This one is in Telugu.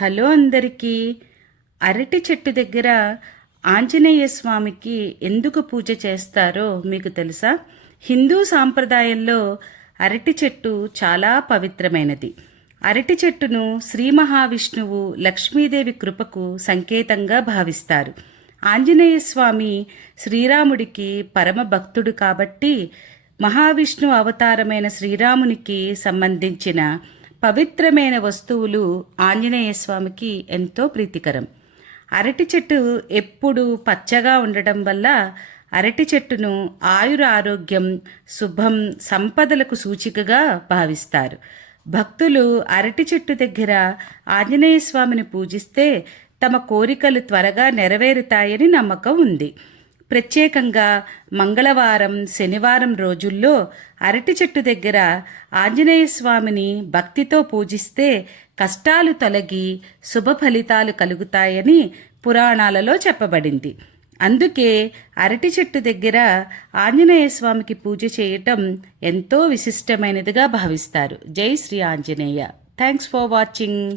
హలో అందరికీ. అరటి చెట్టు దగ్గర ఆంజనేయ స్వామికి ఎందుకు పూజ చేస్తారో మీకు తెలుసా? హిందూ సాంప్రదాయంలో అరటి చెట్టు చాలా పవిత్రమైనది. అరటి చెట్టును శ్రీ మహావిష్ణువు లక్ష్మీదేవి కృపకు సంకేతంగా భావిస్తారు. ఆంజనేయ స్వామి శ్రీరాముడికి పరమ భక్తుడు కాబట్టి మహావిష్ణు అవతారమైన శ్రీరామునికి సంబంధించిన పవిత్రమైన వస్తువులు ఆంజనేయ స్వామికి ఎంతో ప్రీతికరం. అరటి చెట్టు ఎప్పుడు పచ్చగా ఉండడం వల్ల అరటి చెట్టును ఆయుర ఆరోగ్యం, శుభం, సంపదలకు సూచికగా భావిస్తారు. భక్తులు అరటి చెట్టు దగ్గర ఆంజనేయ స్వామిని పూజిస్తే తమ కోరికలు త్వరగా నెరవేరుతాయని నమ్మకం ఉంది. ప్రత్యేకంగా మంగళవారం, శనివారం రోజుల్లో అరటి చెట్టు దగ్గర ఆంజనేయ స్వామిని భక్తితో పూజిస్తే కష్టాలు తొలగి శుభ ఫలితాలు కలుగుతాయని పురాణాలలో చెప్పబడింది. అందుకే అరటి చెట్టు దగ్గర ఆంజనేయ స్వామికి పూజ చేయటం ఎంతో విశిష్టమైనదిగా భావిస్తారు. జై Shri Anjaneya. Thanks for watching.